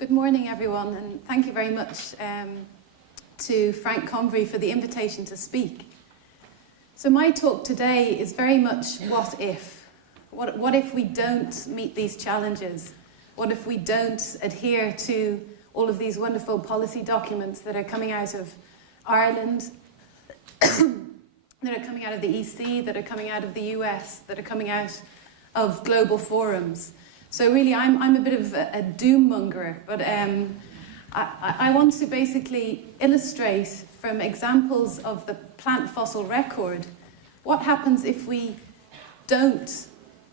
Good morning, everyone, and thank you very much to Frank Convery for the invitation to speak. So my talk today is very much what if. What if we don't meet these challenges? What if we don't adhere to all of these wonderful policy documents that are coming out of Ireland, that are coming out of the EC, that are coming out of the US, that are coming out of global forums? So really, I'm a bit of a doom monger, but I want to basically illustrate from examples of the plant fossil record what happens if we don't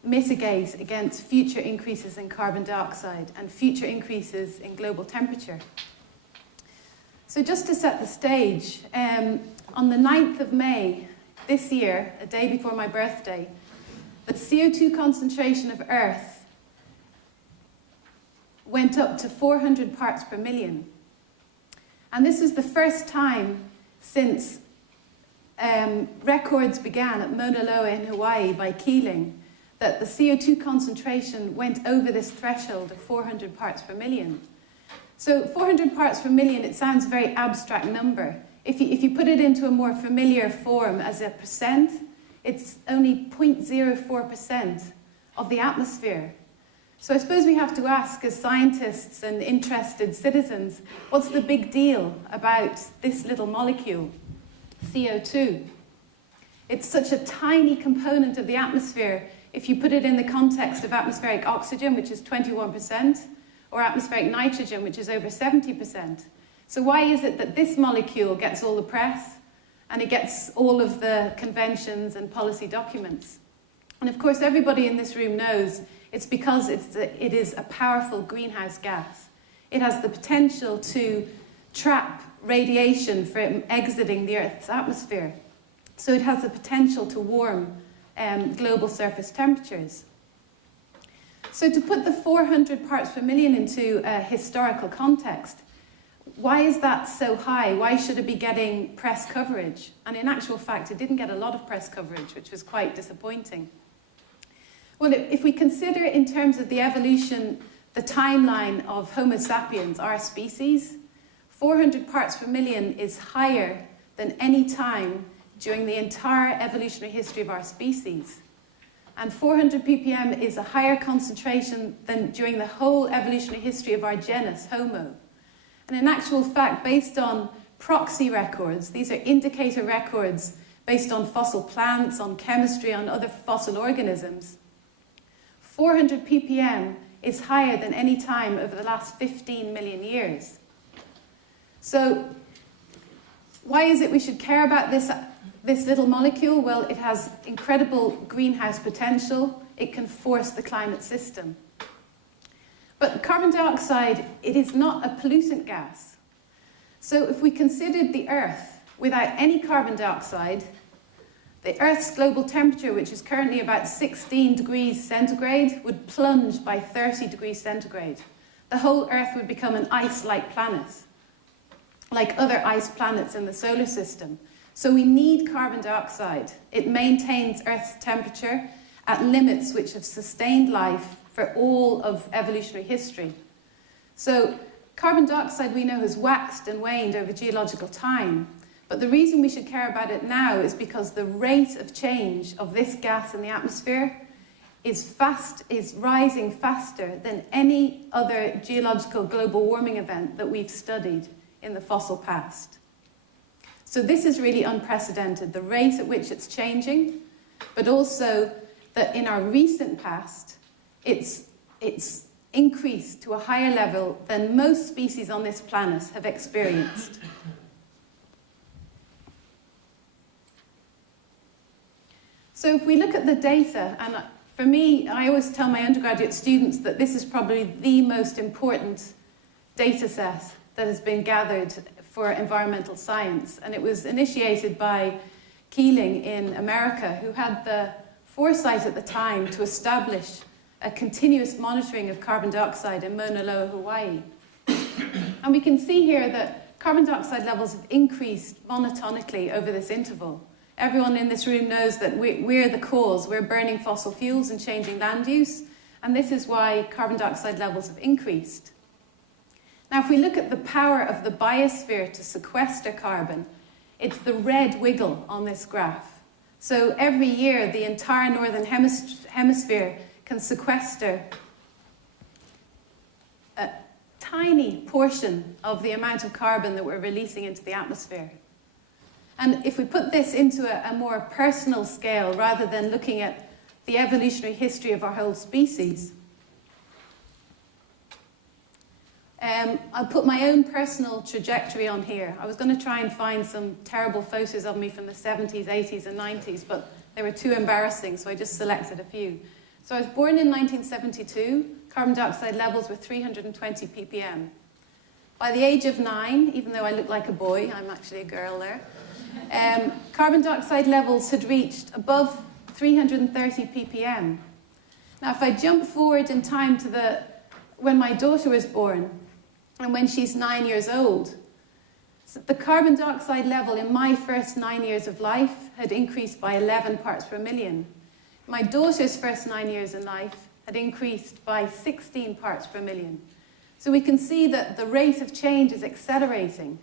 mitigate against future increases in carbon dioxide and future increases in global temperature. So just to set the stage, on the 9th of May this year, a day before my birthday, the CO2 concentration of Earth went up to 400 parts per million. And this was the first time since records began at Mauna Loa in Hawaii by Keeling that the CO2 concentration went over this threshold of 400 parts per million. So 400 parts per million, it sounds a very abstract number. If you put it into a more familiar form as a percent, it's only 0.04% of the atmosphere. So I suppose we have to ask, as scientists and interested citizens, what's the big deal about this little molecule, CO2? It's such a tiny component of the atmosphere if you put it in the context of atmospheric oxygen, which is 21%, or atmospheric nitrogen, which is over 70%. So why is it that this molecule gets all the press and it gets all of the conventions and policy documents? And of course, everybody in this room knows it's because it is a powerful greenhouse gas. It has the potential to trap radiation from exiting the Earth's atmosphere. So it has the potential to warm global surface temperatures. So to put the 400 parts per million into a historical context, why is that so high? Why should it be getting press coverage? And in actual fact, it didn't get a lot of press coverage, which was quite disappointing. Well, if we consider in terms of the evolution, the timeline of Homo sapiens, our species, 400 parts per million is higher than any time during the entire evolutionary history of our species. And 400 ppm is a higher concentration than during the whole evolutionary history of our genus, Homo. And in actual fact, based on proxy records, these are indicator records based on fossil plants, on chemistry, on other fossil organisms, 400 ppm is higher than any time over the last 15 million years. So why is it we should care about this little molecule? Well, it has incredible greenhouse potential. It can force the climate system. But carbon dioxide, it is not a pollutant gas. So if we considered the Earth without any carbon dioxide, the Earth's global temperature, which is currently about 16 degrees centigrade, would plunge by 30 degrees centigrade. The whole Earth would become an ice-like planet, like other ice planets in the solar system. So we need carbon dioxide. It maintains Earth's temperature at limits which have sustained life for all of evolutionary history. So carbon dioxide, we know, has waxed and waned over geological time. But the reason we should care about it now is because the rate of change of this gas in the atmosphere is rising faster than any other geological global warming event that we've studied in the fossil past. So this is really unprecedented, the rate at which it's changing, but also that in our recent past, it's increased to a higher level than most species on this planet have experienced. So if we look at the data, and for me, I always tell my undergraduate students that this is probably the most important data set that has been gathered for environmental science. And it was initiated by Keeling in America, who had the foresight at the time to establish a continuous monitoring of carbon dioxide in Mauna Loa, Hawaii. And we can see here that carbon dioxide levels have increased monotonically over this interval. Everyone in this room knows that we're the cause. We're burning fossil fuels and changing land use, and this is why carbon dioxide levels have increased. Now, if we look at the power of the biosphere to sequester carbon, it's the red wiggle on this graph. So every year, the entire northern hemisphere can sequester a tiny portion of the amount of carbon that we're releasing into the atmosphere. And if we put this into a more personal scale, rather than looking at the evolutionary history of our whole species, I'll put my own personal trajectory on here. I was going to try and find some terrible photos of me from the 70s, 80s, and 90s, but they were too embarrassing, so I just selected a few. So I was born in 1972. Carbon dioxide levels were 320 ppm. By the age of 9, even though I look like a boy, I'm actually a girl there, carbon dioxide levels had reached above 330 ppm. Now, if I jump forward in time to when my daughter was born, and when she's 9 years old, so the carbon dioxide level in my first 9 years of life had increased by 11 parts per million. My daughter's first 9 years in life had increased by 16 parts per million. So we can see that the rate of change is accelerating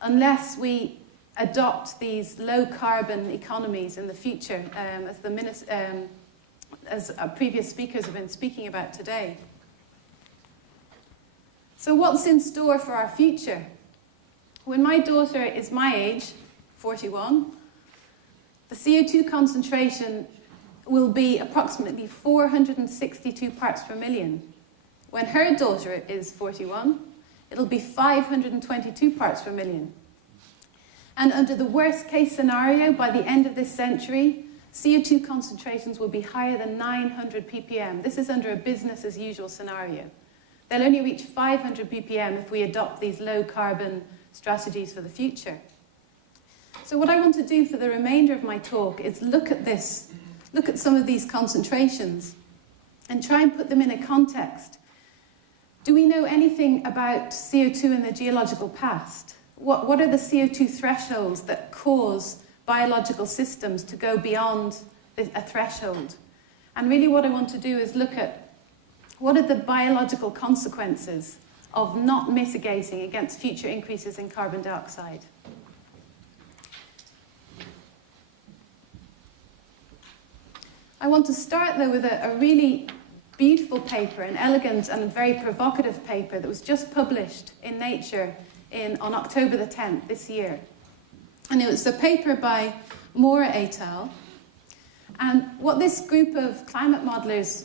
unless we adopt these low-carbon economies in the future, as our previous speakers have been speaking about today. So what's in store for our future? When my daughter is my age, 41, the CO2 concentration will be approximately 462 parts per million. When her daughter is 41, it'll be 522 parts per million. And under the worst case scenario, by the end of this century, CO2 concentrations will be higher than 900 ppm. This is under a business as usual scenario. They'll only reach 500 ppm if we adopt these low carbon strategies for the future. So what I want to do for the remainder of my talk is look at some of these concentrations and try and put them in a context. Do we know anything about CO2 in the geological past? What are the CO2 thresholds that cause biological systems to go beyond a threshold? And really what I want to do is look at what are the biological consequences of not mitigating against future increases in carbon dioxide? I want to start, though, with a really beautiful paper, an elegant and very provocative paper that was just published in Nature on October the 10th this year. And it was a paper by Mora et al. And what this group of climate modelers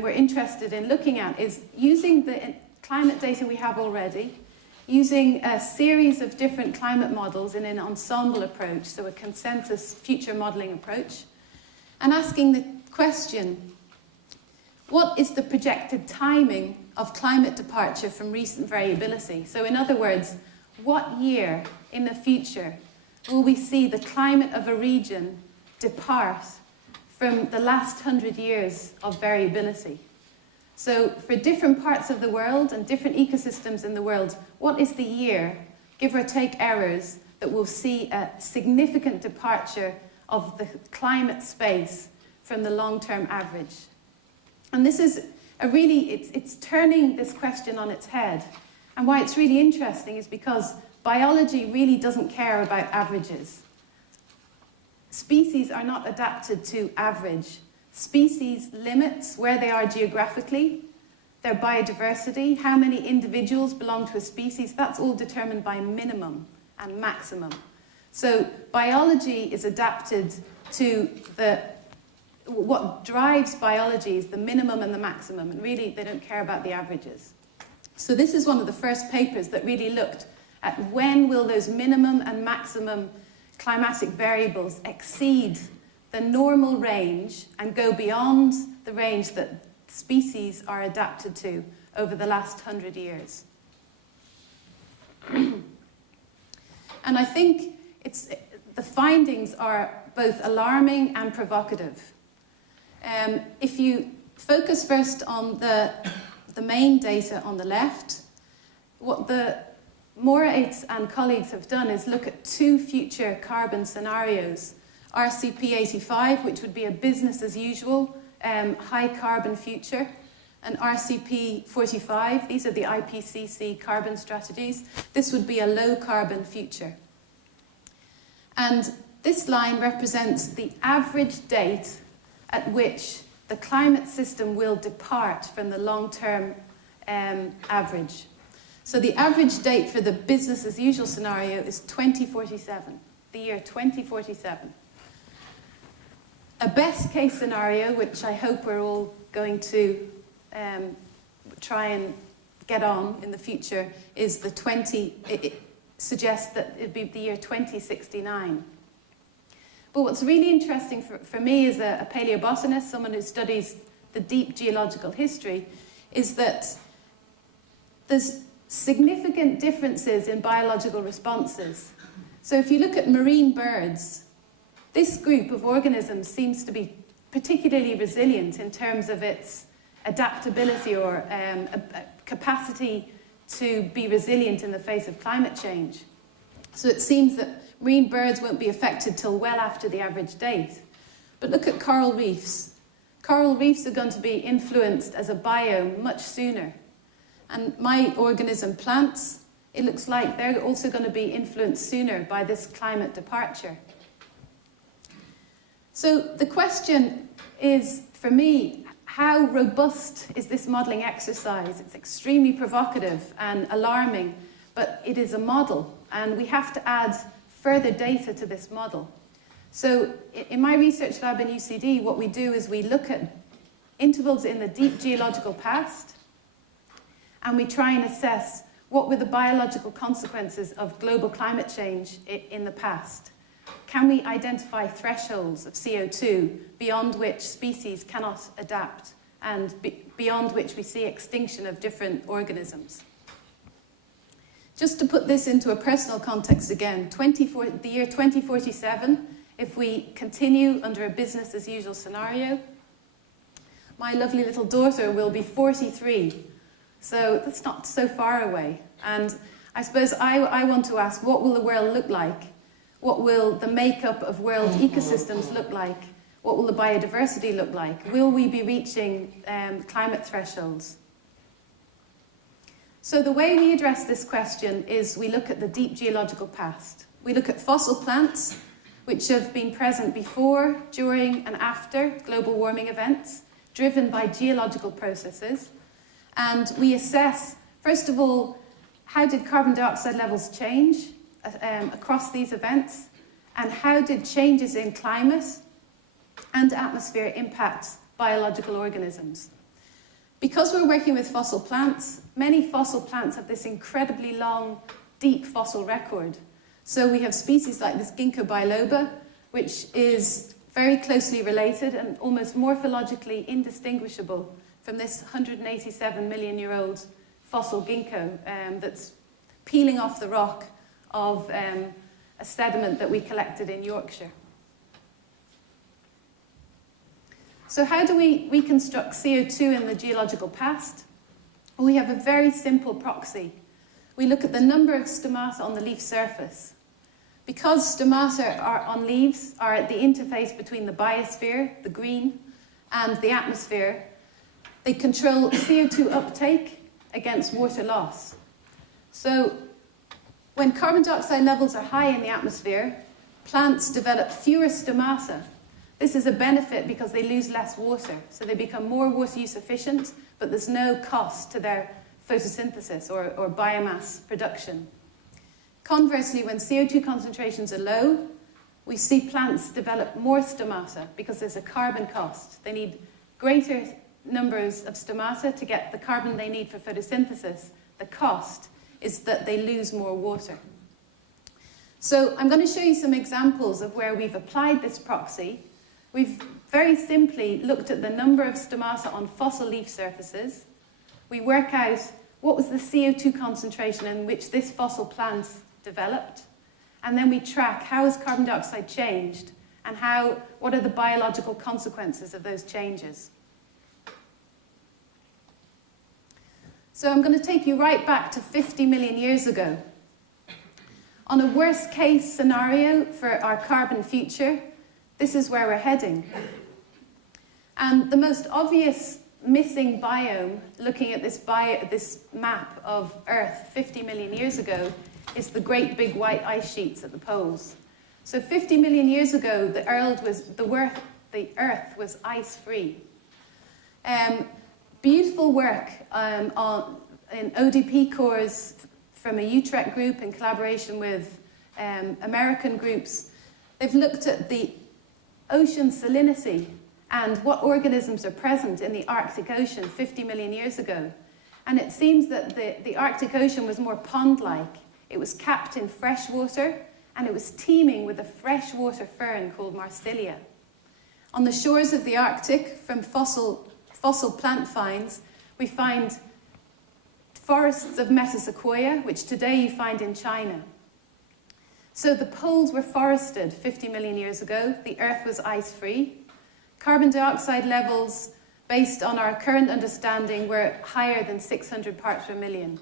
were interested in looking at is using the climate data we have already, using a series of different climate models in an ensemble approach, so a consensus future modeling approach, and asking the question, what is the projected timing of climate departure from recent variability? So in other words, what year in the future will we see the climate of a region depart from the last 100 years of variability? So for different parts of the world and different ecosystems in the world, what is the year, give or take errors, that will see a significant departure of the climate space from the long-term average? And this is it's turning this question on its head. And why it's really interesting is because biology really doesn't care about averages. Species are not adapted to average. Species limits where they are geographically, their biodiversity, how many individuals belong to a species, that's all determined by minimum and maximum. So biology is adapted to what drives biology is the minimum and the maximum, and really they don't care about the averages. So this is one of the first papers that really looked at when will those minimum and maximum climatic variables exceed the normal range and go beyond the range that species are adapted to over the last 100 years. And I think the findings are both alarming and provocative. If you focus first on the main data on the left, what the Mora and colleagues have done is look at two future carbon scenarios. RCP 85, which would be a business as usual, high carbon future, an RCP 45. These are the IPCC carbon strategies. This would be a low carbon future. And this line represents the average date at which the climate system will depart from the long-term average. So the average date for the business as usual scenario is 2047, the year 2047. A best case scenario, which I hope we're all going to try and get on in the future, is it suggests that it'd be the year 2069. But what's really interesting for me as a paleobotanist, someone who studies the deep geological history, is that there's significant differences in biological responses. So if you look at marine birds, this group of organisms seems to be particularly resilient in terms of its adaptability or capacity to be resilient in the face of climate change. So it seems that marine birds won't be affected till well after the average date. But look at coral reefs. Coral reefs are going to be influenced as a biome much sooner. And my organism, plants, it looks like they're also going to be influenced sooner by this climate departure. So the question is, for me, how robust is this modelling exercise? It's extremely provocative and alarming, but it is a model, and we have to add further data to this model. So in my research lab in UCD, what we do is we look at intervals in the deep geological past, and we try and assess what were the biological consequences of global climate change in the past. Can we identify thresholds of CO2 beyond which species cannot adapt and beyond which we see extinction of different organisms? Just to put this into a personal context again, the year 2047, if we continue under a business as usual scenario, my lovely little daughter will be 43. So that's not so far away. And I suppose I want to ask, what will the world look like? What will the makeup of world ecosystems look like? What will the biodiversity look like? Will we be reaching climate thresholds? So the way we address this question is we look at the deep geological past. We look at fossil plants, which have been present before, during, and after global warming events, driven by geological processes. And we assess, first of all, how did carbon dioxide levels change across these events? And how did changes in climate and atmosphere impact biological organisms? Because we're working with fossil plants, many fossil plants have this incredibly long, deep fossil record. So we have species like this ginkgo biloba, which is very closely related and almost morphologically indistinguishable from this 187 million year old fossil ginkgo that's peeling off the rock of a sediment that we collected in Yorkshire. So how do we reconstruct CO2 in the geological past? Well, we have a very simple proxy. We look at the number of stomata on the leaf surface. Because stomata on leaves are at the interface between the biosphere, the green, and the atmosphere, they control CO2 uptake against water loss. So when carbon dioxide levels are high in the atmosphere, plants develop fewer stomata. This is a benefit because they lose less water, so they become more water use efficient, but there's no cost to their photosynthesis or biomass production. Conversely, when CO2 concentrations are low, we see plants develop more stomata because there's a carbon cost. They need greater numbers of stomata to get the carbon they need for photosynthesis. The cost is that they lose more water. So I'm going to show you some examples of where we've applied this proxy. We've very simply looked at the number of stomata on fossil leaf surfaces. We work out what was the CO2 concentration in which this fossil plant developed, and then we track how has carbon dioxide changed and what are the biological consequences of those changes. So I'm going to take you right back to 50 million years ago. On a worst case scenario for our carbon future, this is where we're heading. And the most obvious missing biome, looking at this map of Earth 50 million years ago, is the great big white ice sheets at the poles. So 50 million years ago, the Earth was ice-free. Beautiful work in ODP cores from a Utrecht group in collaboration with American groups. They've looked at the ocean salinity and what organisms are present in the Arctic Ocean 50 million years ago. And it seems that the Arctic Ocean was more pond-like. It was capped in fresh water, and it was teeming with a freshwater fern called Marsilia. On the shores of the Arctic, from fossil plant finds, we find forests of metasequoia, which today you find in China. So the poles were forested 50 million years ago. The Earth was ice-free. Carbon dioxide levels, based on our current understanding, were higher than 600 parts per million.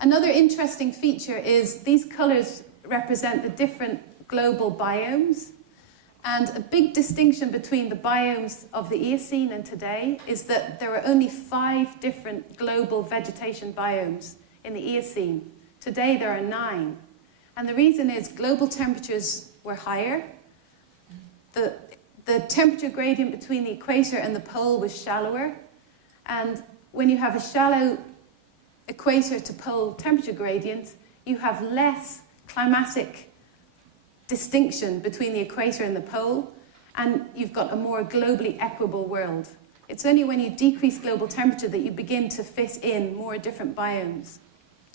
Another interesting feature is these colours represent the different global biomes. And a big distinction between the biomes of the Eocene and today is that there are only 5 different global vegetation biomes in the Eocene. Today there are 9. And the reason is global temperatures were higher. The temperature gradient between the equator and the pole was shallower. And when you have a shallow equator to pole temperature gradient, you have less climatic distinction between the equator and the pole, and you've got a more globally equable world. It's only when you decrease global temperature that you begin to fit in more different biomes,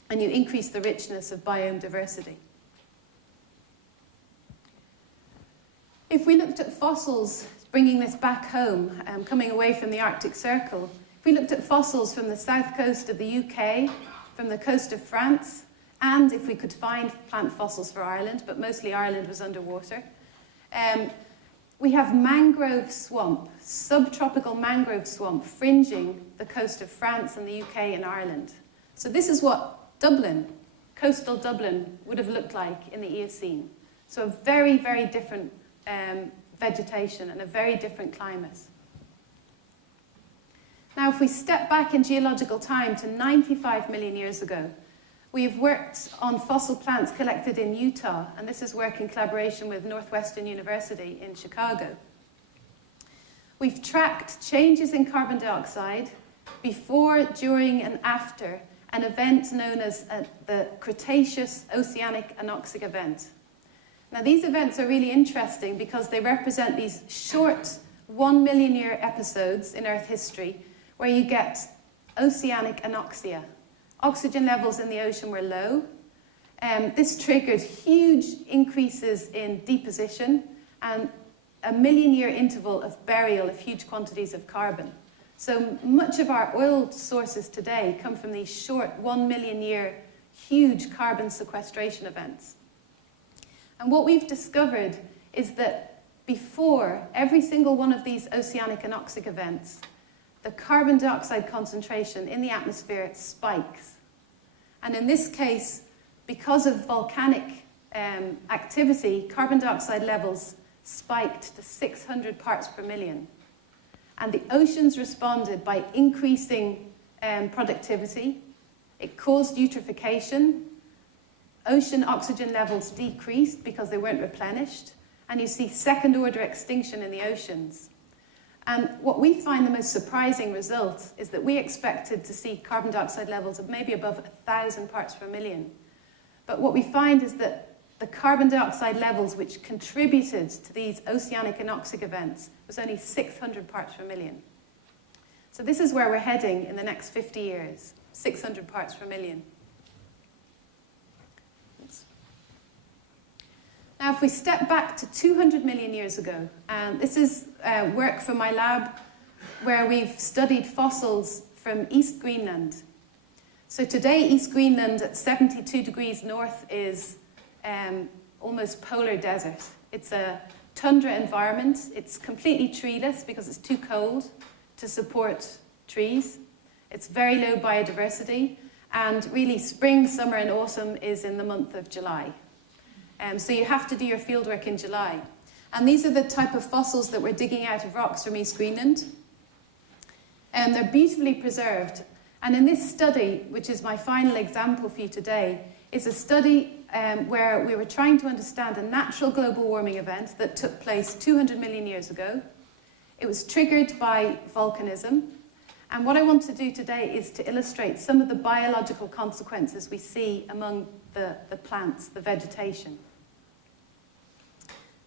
and you increase the richness of biome diversity. If we looked at fossils, bringing this back home, coming away from the Arctic Circle, if we looked at fossils from the south coast of the UK, from the coast of France, and if we could find plant fossils for Ireland, but mostly Ireland was underwater, we have mangrove swamp, subtropical mangrove swamp, fringing the coast of France and the UK and Ireland. So this is what Dublin, coastal Dublin, would have looked like in the Eocene. So a very, very different vegetation and a very different climate. Now, if we step back in geological time to 95 million years ago, we've worked on fossil plants collected in Utah, and this is work in collaboration with Northwestern University in Chicago. We've tracked changes in carbon dioxide before, during, and after an event known as the Cretaceous oceanic anoxic event. Now, these events are really interesting because they represent these short 1 million year episodes in Earth history where you get oceanic anoxia. Oxygen levels in the ocean were low. This triggered huge increases in deposition and a 1 million year interval of burial of huge quantities of carbon. So much of our oil sources today come from these short 1 million year huge carbon sequestration events. And what we've discovered is that before every single one of these oceanic anoxic events, the carbon dioxide concentration in the atmosphere spikes. And in this case, because of volcanic activity, carbon dioxide levels spiked to 600 parts per million. And the oceans responded by increasing productivity. It caused eutrophication. Ocean oxygen levels decreased because they weren't replenished. And you see second-order extinction in the oceans. And what we find the most surprising result is that we expected to see carbon dioxide levels of maybe above 1,000 parts per million. But what we find is that the carbon dioxide levels which contributed to these oceanic anoxic events was only 600 parts per million. So this is where we're heading in the next 50 years, 600 parts per million. Now, if we step back to 200 million years ago, and this is work from my lab where we've studied fossils from East Greenland. So today, East Greenland at 72 degrees north is almost polar desert. It's a tundra environment. It's completely treeless because it's too cold to support trees. It's very low biodiversity, and really spring, summer, and autumn is in the month of July. So you have to do your fieldwork in July. And these are the type of fossils that we're digging out of rocks from East Greenland. They're beautifully preserved. And in this study, which is my final example for you today, is a study where we were trying to understand a natural global warming event that took place 200 million years ago. It was triggered by volcanism. And what I want to do today is to illustrate some of the biological consequences we see among the plants, the vegetation.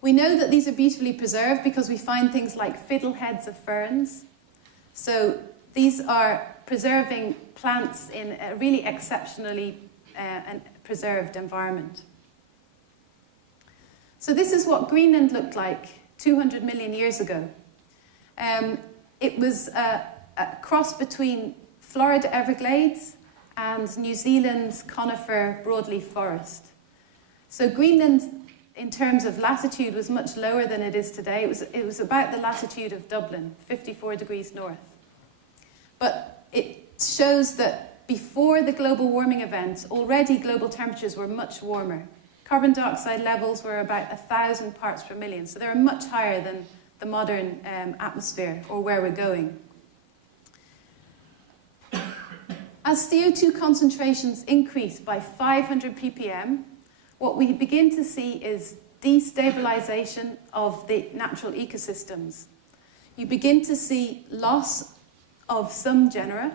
We know that these are beautifully preserved because we find things like fiddleheads of ferns. So these are preserving plants in a really exceptionally preserved environment. So this is what Greenland looked like 200 million years ago. It was a cross between Florida Everglades and New Zealand's conifer broadleaf forest. So Greenland, in terms of latitude, was much lower than it is today. It was about the latitude of Dublin, 54 degrees north. But it shows that before the global warming event, already global temperatures were much warmer. Carbon dioxide levels were about 1,000 parts per million, so they're much higher than the modern atmosphere or where we're going. As CO2 concentrations increase by 500 ppm, what we begin to see is destabilization of the natural ecosystems. You begin to see loss of some genera.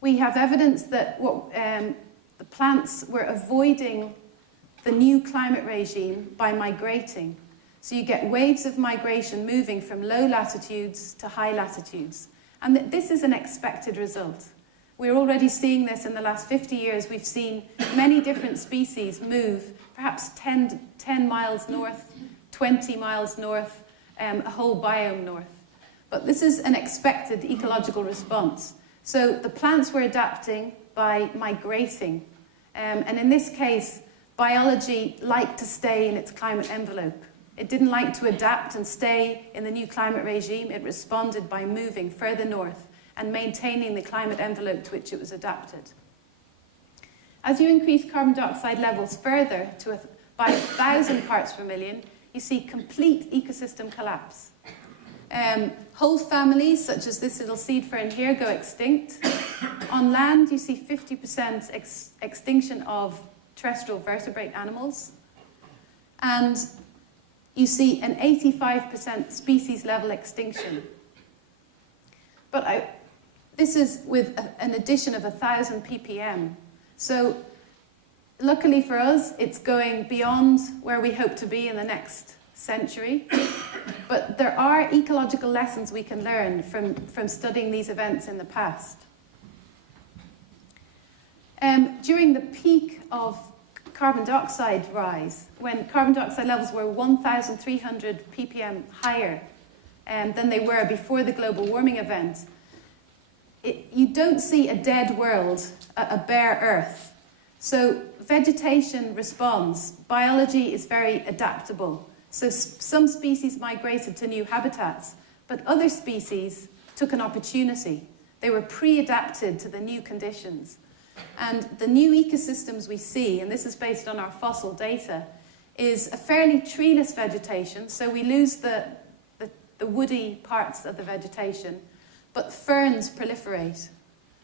We have evidence that the plants were avoiding the new climate regime by migrating. So you get waves of migration moving from low latitudes to high latitudes. And this is an expected result. We're already seeing this in the last 50 years. We've seen many different species move, perhaps 10 miles north, 20 miles north, a whole biome north. But this is an expected ecological response. So the plants were adapting by migrating. And in this case, biology liked to stay in its climate envelope. It didn't like to adapt and stay in the new climate regime. It responded by moving further north and maintaining the climate envelope to which it was adapted. As you increase carbon dioxide levels further by 1,000 parts per million, you see complete ecosystem collapse. Whole families, such as this little seed fern here, go extinct. On land, you see 50% extinction of terrestrial vertebrate animals. And you see an 85% species level extinction. But this is with an addition of 1,000 ppm. So luckily for us, it's going beyond where we hope to be in the next century. But there are ecological lessons we can learn from studying these events in the past. During the peak of carbon dioxide rise, when carbon dioxide levels were 1,300 ppm higher than they were before the global warming event, you don't see a dead world, a bare earth. So vegetation responds. Biology is very adaptable. So some species migrated to new habitats, but other species took an opportunity. They were pre-adapted to the new conditions. And the new ecosystems we see, and this is based on our fossil data, is a fairly treeless vegetation, so we lose the woody parts of the vegetation, but ferns proliferate.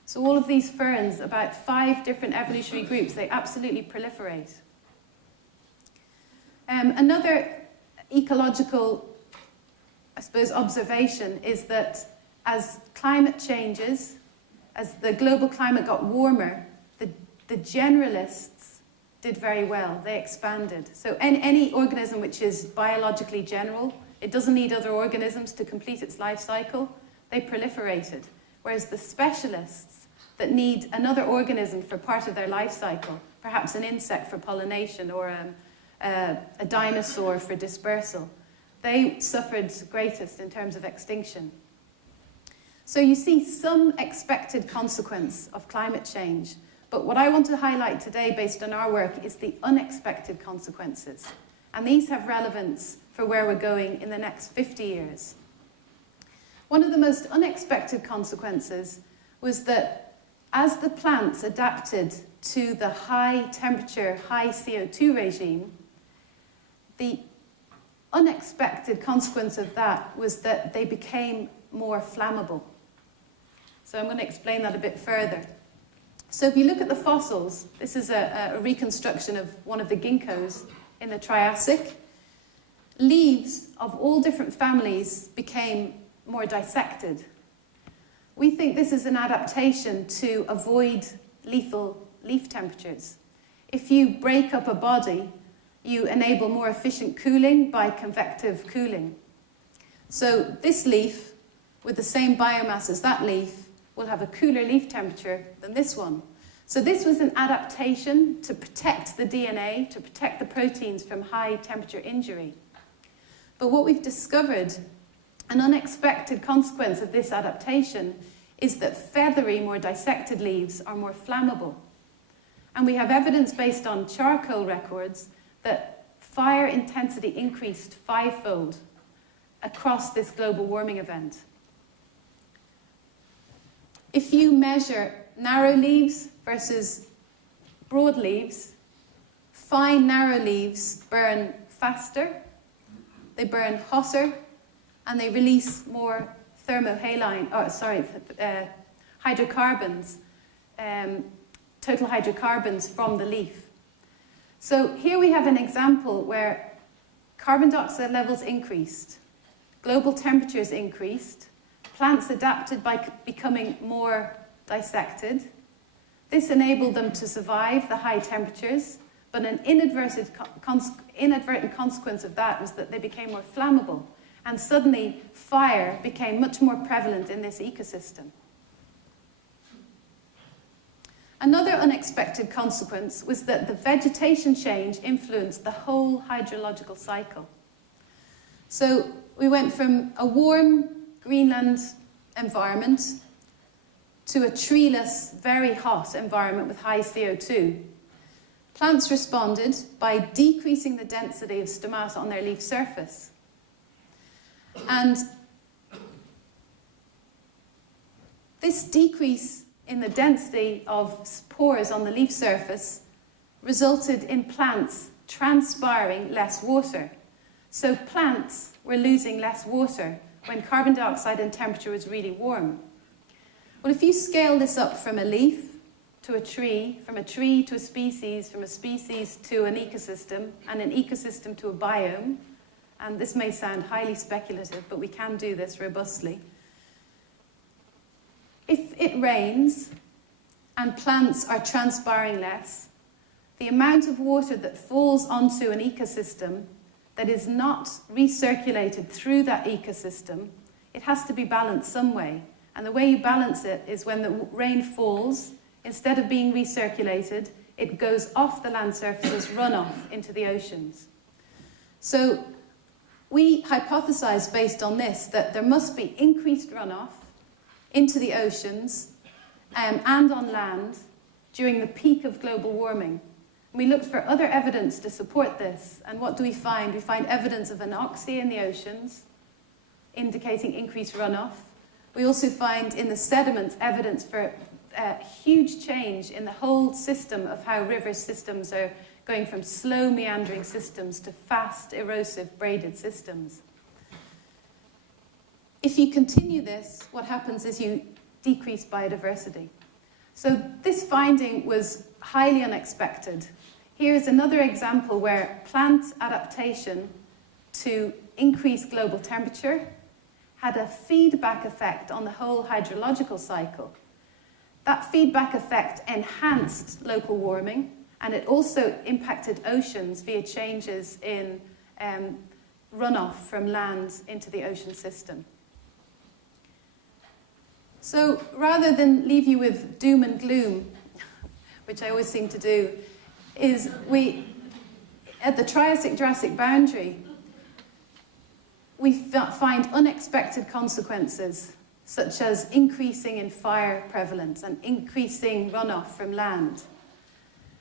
So all of these ferns, about 5 different evolutionary groups, they absolutely proliferate. Another ecological, I suppose, observation is that as climate changes, as the global climate got warmer, the generalists did very well. They expanded. So any organism which is biologically general, it doesn't need other organisms to complete its life cycle, they proliferated. Whereas the specialists that need another organism for part of their life cycle, perhaps an insect for pollination or a dinosaur for dispersal, they suffered greatest in terms of extinction. So you see some expected consequence of climate change, but what I want to highlight today based on our work is the unexpected consequences. And these have relevance for where we're going in the next 50 years. One of the most unexpected consequences was that as the plants adapted to the high temperature, high CO2 regime, the unexpected consequence of that was that they became more flammable. So I'm going to explain that a bit further. So if you look at the fossils, this is a reconstruction of one of the ginkgos in the Triassic. Leaves of all different families became more dissected. We think this is an adaptation to avoid lethal leaf temperatures. If you break up a body, you enable more efficient cooling by convective cooling. So this leaf, with the same biomass as that leaf, will have a cooler leaf temperature than this one. So this was an adaptation to protect the DNA, to protect the proteins from high temperature injury. But what we've discovered, an unexpected consequence of this adaptation, is that feathery, more dissected leaves are more flammable. And we have evidence based on charcoal records that fire intensity increased 5-fold across this global warming event. If you measure narrow leaves versus broad leaves, fine narrow leaves burn faster, they burn hotter, and they release more hydrocarbons, total hydrocarbons from the leaf. So here we have an example where carbon dioxide levels increased, global temperatures increased, plants adapted by becoming more dissected. This enabled them to survive the high temperatures, but an inadvertent consequence of that was that they became more flammable, and suddenly fire became much more prevalent in this ecosystem. Another unexpected consequence was that the vegetation change influenced the whole hydrological cycle. So we went from a warm Greenland environment to a treeless, very hot environment with high CO2. Plants responded by decreasing the density of stomata on their leaf surface. And this decrease in the density of spores on the leaf surface resulted in plants transpiring less water. So plants were losing less water when carbon dioxide and temperature was really warm. Well, if you scale this up from a leaf to a tree, from a tree to a species, from a species to an ecosystem, and an ecosystem to a biome, and this may sound highly speculative, but we can do this robustly. If it rains and plants are transpiring less, the amount of water that falls onto an ecosystem that is not recirculated through that ecosystem, it has to be balanced some way. And the way you balance it is when the rain falls, instead of being recirculated, it goes off the land surface as runoff into the oceans. So we hypothesized based on this that there must be increased runoff into the oceans and on land during the peak of global warming. We looked for other evidence to support this, and what do we find? We find evidence of anoxic in the oceans, indicating increased runoff. We also find in the sediments evidence for huge change in the whole system of how river systems are going from slow meandering systems to fast erosive braided systems. If you continue this, what happens is you decrease biodiversity. So this finding was highly unexpected. Here's another example where plant adaptation to increase global temperature had a feedback effect on the whole hydrological cycle. That feedback effect enhanced local warming, and it also impacted oceans via changes in runoff from land into the ocean system. So rather than leave you with doom and gloom, which I always seem to do, is we, at the Triassic-Jurassic boundary, we find unexpected consequences, such as increasing in fire prevalence and increasing runoff from land.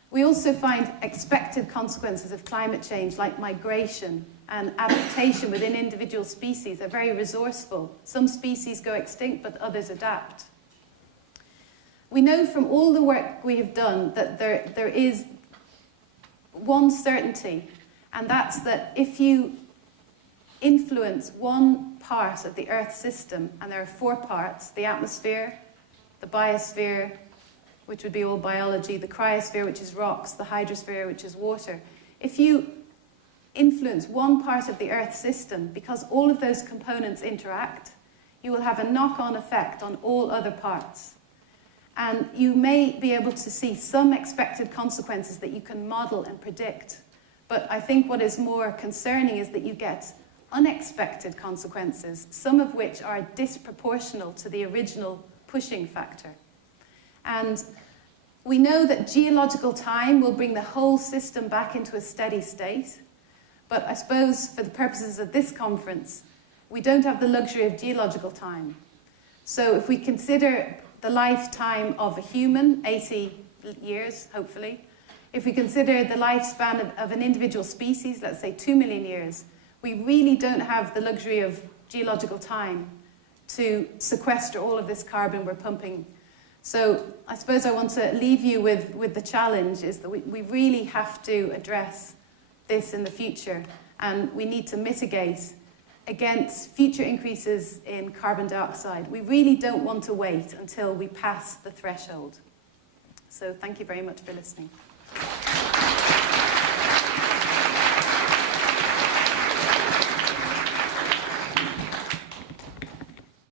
We also find expected consequences of climate change, like migration and adaptation within individual species. They're very resourceful. Some species go extinct, but others adapt. We know from all the work we have done that there is one certainty, and that's that if you influence one part of the Earth system, and there are 4 parts, the atmosphere, the biosphere, which would be all biology, the cryosphere, which is rocks, the hydrosphere, which is water. If you influence one part of the Earth system, because all of those components interact, you will have a knock-on effect on all other parts. And you may be able to see some expected consequences that you can model and predict. But I think what is more concerning is that you get unexpected consequences, some of which are disproportional to the original pushing factor. And we know that geological time will bring the whole system back into a steady state. But I suppose for the purposes of this conference, we don't have the luxury of geological time. So if we consider the lifetime of a human, 80 years, hopefully, if we consider the lifespan of an individual species, let's say 2 million years, we really don't have the luxury of geological time to sequester all of this carbon we're pumping. So I suppose I want to leave you with the challenge is that we really have to address this in the future, and we need to mitigate against future increases in carbon dioxide. We really don't want to wait until we pass the threshold. So thank you very much for listening.